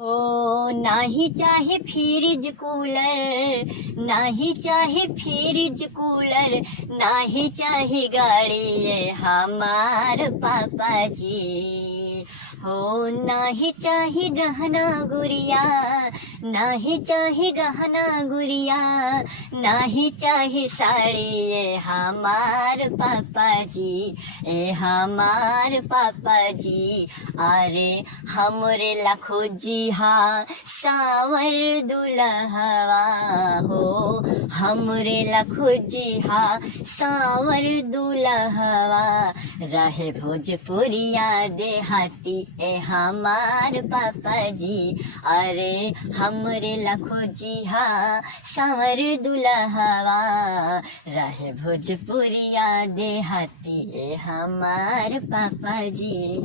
ओ नाही चाहे fridge cooler, नाही चाहे फ्रिज कूलर, नाही चाहे गाड़ी ये हमार पापा जी। हो नाही चाहे गहना गुड़िया, नाही चाहे गहना गुड़िया, नाही चाहे साड़ी ये हमार पापा जी, ए हमार पापा जी। अरे हमरे लाखो जी हाँ सावर दुल्हवा हो, हमरे लाखो जी हाँ सावर दुल्हवा। रहे भोजपुरिया देहाती ए हमार पापा जी, अरे हमरे लाखो जी हाँ सावर दुल्हवा। रहे भोजपुरिया देहाती ए हमार पापा जी।